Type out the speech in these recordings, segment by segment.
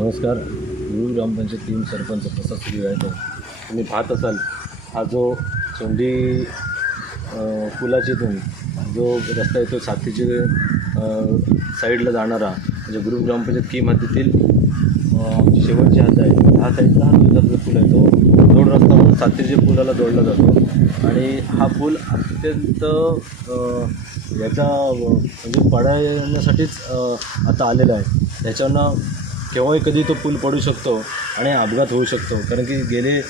नमस्कार. गुरु ग्रामपंचायत टीम सरपंच प्रसाद सूर्य आहे तुम्ही पाहत असाल हा जो चोंडी अ, पुलाचीतून जो रस्ता येतो साथीचे साईडला जाणारा म्हणजे गुरु ग्रामपंचायत की हद्दीतील आमची शेवटची हद्द आहे. हा साईडला हा दुधाचा पूल आहे तो जोड रस्ता म्हणून सातीच्या पुलाला जोडला जातो. आणि हा पूल अत्यंत याचा म्हणजे पडण्यासाठीच आता आलेला आहे. त्याच्यानं केव्हाही कधी तो पूल पडू शकतो आणि अपघात होऊ शकतो. कारण की गेले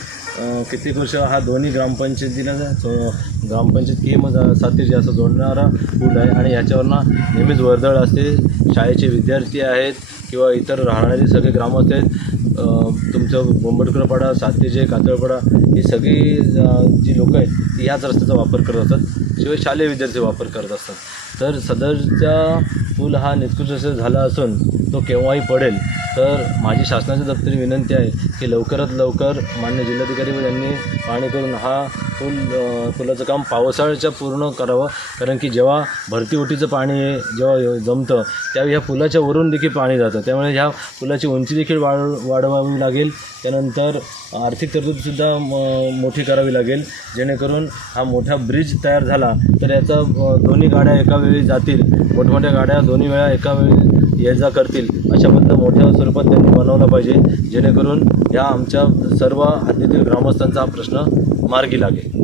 कित्येक वर्ष हा दोन्ही ग्रामपंचायतीला ग्रामपंचायत किम सातीचे असं जोडणारा पूल आहे. आणि ह्याच्यावरनं नेहमीच वर्दळ असते. शाळेचे विद्यार्थी आहेत. किंवा इतर राहणारे सगळे ग्रामस्थ आहेत तुमचं बोंबटकरपाडा सातेजे कातळपाडा ही सगळी जी लोकं आहेत ती ह्याच रस्त्याचा वापर करत असतात. शिवाय शालेय विद्यार्थी वापर करत असतात. तर सदरचा पूल हा निकृष्ट झाला असून तो केव्हाही पडेल. तर माझी शासनाच्या दप्तरी विनंती आहे की लवकरात लवकर मान्य जिल्हाधिकारी व यांनी पाहणी करून हा पूल पुलाचं काम पावसाळ्याच्या पूर्ण करावं. कारण की जेव्हा भरती ओटीचं पाणी जेव्हा जमतं त्यावेळी ह्या पुलाच्या वरून देखील पाणी जातं. त्यामुळे ह्या पुलाची उंची देखील वाढ वाढवावी लागेल. त्यानंतर आर्थिक तरतूदसुद्धा म- मोठी करावी लागेल. जेणेकरून हा मोठा ब्रिज तयार झाला तर याचा दोन्ही गाड्या एका वेळी जातील. मोठमोठ्या गाड्या दोन्ही वेळा एका वेळी ये जा करतील. अशा पद्धत मोठ्या स्वरूपात त्यांनी बनवला पाहिजे. जेणेकरून या आमच्या सर्व हद्दीतील ग्रामस्थांचा हा प्रश्न मार्गी लागेल.